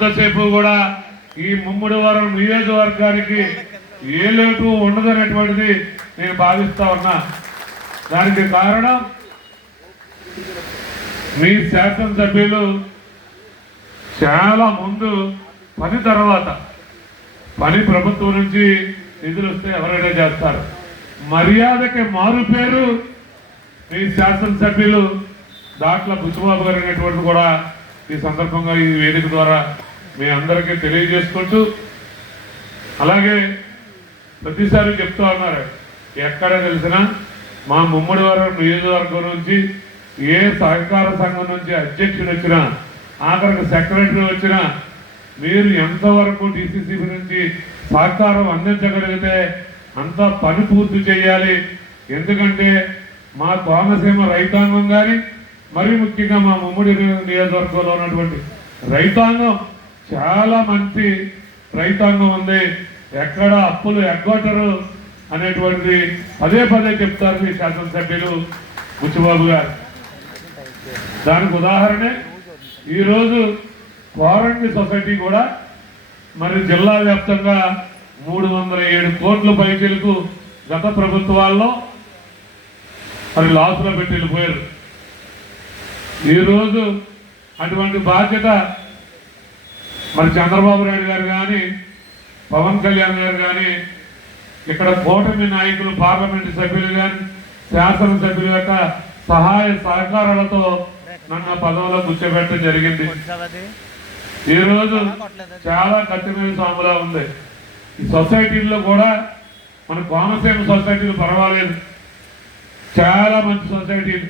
సేపు కూడా ఈ ముమ్మడివరం నియోజకవర్గానికి ఏ లోటు ఉండదనేటువంటిది నేను భావిస్తా ఉన్నా. దానికి కారణం మీ శాసనసభ్యులు చాలా ముందు పని తర్వాత పని ప్రభుత్వం నుంచి నిధులు వస్తే ఎవరైనా చేస్తారు. మర్యాదకి మారు పేరు మీ శాసనసభ్యులు దాంట్లో బుచ్చిబాబు గారు అనేటువంటి కూడా ఈ సందర్భంగా ఈ వేదిక ద్వారా మీ అందరికీ తెలియజేసుకుంటూ, అలాగే ప్రతిసారి చెప్తూ ఉన్నారు, ఎక్కడ తెలిసినా మా ముమ్మడివరం నియోజకవర్గం నుంచి ఏ సహకార సంఘం నుంచి అధ్యక్షుడు వచ్చినా ఆఖరికి సెక్రటరీ వచ్చినా మీరు ఎంతవరకు డిసిసి నుంచి సహకారం అందించగలిగితే అంత పని పూర్తి చేయాలి. ఎందుకంటే మా కోనసీమ రైతాంగం కానీ మరి ముఖ్యంగా మా ముమ్మడి నియోజకవర్గంలో ఉన్నటువంటి రైతాంగం చాలా మంచి రైతాంగం ఉంది. ఎక్కడ అప్పులు ఎగ్గొట్టరు అనేటువంటిది పదే పదే చెప్తారు మీ శాసనసభ్యులు బుచ్చిబాబు గారు. దానికి ఉదాహరణ ఈరోజు కోరంగి సొసైటీ కూడా మరి జిల్లా వ్యాప్తంగా 307 కోట్ల పైచీలకు గత ప్రభుత్వాల్లో మరి లాసులో పెట్టి వెళ్ళిపోయారు. ఈరోజు అటువంటి బాధ్యత మరి చంద్రబాబు నాయుడు గారు కానీ పవన్ కళ్యాణ్ గారు కానీ ఇక్కడ కూటమి నాయకులు పార్లమెంటు సభ్యులు కానీ శాసనసభ్యుల యొక్క సహాయ సహకారాలతో నన్ను పదవిలో కూర్చోబెట్టడం జరిగింది. ఈరోజు చాలా కఠినమైన సాములా ఉంది. ఈ సొసైటీల్లో కూడా మన కోనసీమ సొసైటీలు పర్వాలేదు, చాలా మంచి సొసైటీలు.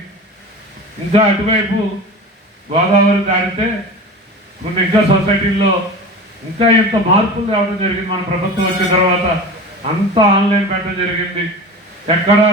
ఇంకా అటువైపు గోదావరి దాటితే కొన్ని ఇంకా సొసైటీల్లో ఇంకా ఇంత మార్పులు రావడం జరిగింది. మన ప్రభుత్వం వచ్చిన తర్వాత అంతా ఆన్లైన్ పెట్టడం జరిగింది. ఎక్కడా